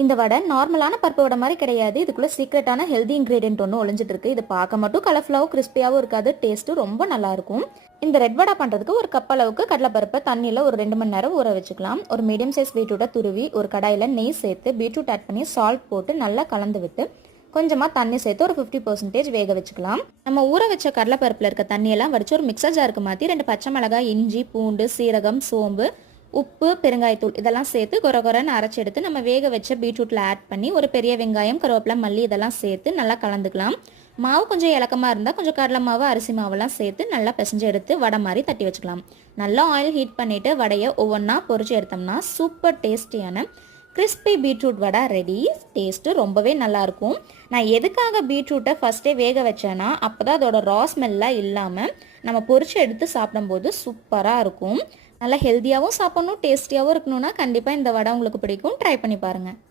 இந்த வடை நார்மலான பருப்பு வடை மாதிரி கிடையாது. இதுக்குள்ள சீக்ரெட்டான ஹெல்தி இன்கிரீடியன்ட் ஒன்று ஒளிஞ்சிட்டு இருக்கு. இது பார்க்க மட்டும் கலர்ஃபுல்லாகவும் கிறிஸ்பியாகவும் இருக்காது, டேஸ்ட்டும் ரொம்ப நல்லா இருக்கும். இந்த ரெட் வடை பண்ணுறதுக்கு ஒரு கப் அளவுக்கு கடலைப்பருப்பை தண்ணியில் ஒரு 2 மணி நேரம் ஊற வச்சுக்கலாம். ஒரு மீடியம் சைஸ் பீட்ரூட்டை துருவி ஒரு கடாயில் நெய் சேர்த்து பீட்ரூட் ஆட் பண்ணி சால்ட் போட்டு நல்லா கலந்து விட்டு கொஞ்சமாக தண்ணி சேர்த்து ஒரு 50% வேக வச்சுக்கலாம். நம்ம ஊற வச்ச கடலைப்பருப்பில் இருக்க தண்ணியெல்லாம் வடிச்சு ஒரு மிக்சர் ஜாருக்கு மாற்றி 2 பச்சை மிளகாய், இஞ்சி, பூண்டு, சீரகம், சோம்பு, உப்பு, பெருங்காயத்தூள் இதெல்லாம் சேர்த்து கொரகொரன்னு அரைச்சி எடுத்து நம்ம வேக வச்ச பீட்ரூட்டில் ஆட் பண்ணி ஒரு பெரிய வெங்காயம், கருவேப்பிலை, மல்லி இதெல்லாம் சேர்த்து நல்லா கலந்துக்கலாம். மாவு கொஞ்சம் இலக்கமாக இருந்தால் கொஞ்சம் கடலை மாவு, அரிசி மாவெல்லாம் சேர்த்து நல்லா பிசைஞ்சு எடுத்து வடை மாதிரி தட்டி வச்சுக்கலாம். நல்லா ஆயில் ஹீட் பண்ணிவிட்டு வடையை ஒவ்வொன்றா பொரிச்சு எடுத்தோம்னா சூப்பர் டேஸ்டியான கிறிஸ்பி பீட்ரூட் வடை ரெடி. டேஸ்ட்டு ரொம்பவே நல்லாயிருக்கும். நான் எதுக்காக பீட்ரூட்டை ஃபஸ்ட்டே வேக வச்சேன்னா அப்போ தான் அதோட ரா ஸ்மெல்லாம் இல்லாமல் நம்ம பொரிச்சு எடுத்து சாப்பிடும்போது சூப்பராக இருக்கும். நல்லா ஹெல்த்தியாகவும் சாப்பிட்ணும், டேஸ்டியாகவும் இருக்கணும்னா கண்டிப்பாக இந்த வடை உங்களுக்கு பிடிக்கும். ட்ரை பண்ணி பாருங்கள்.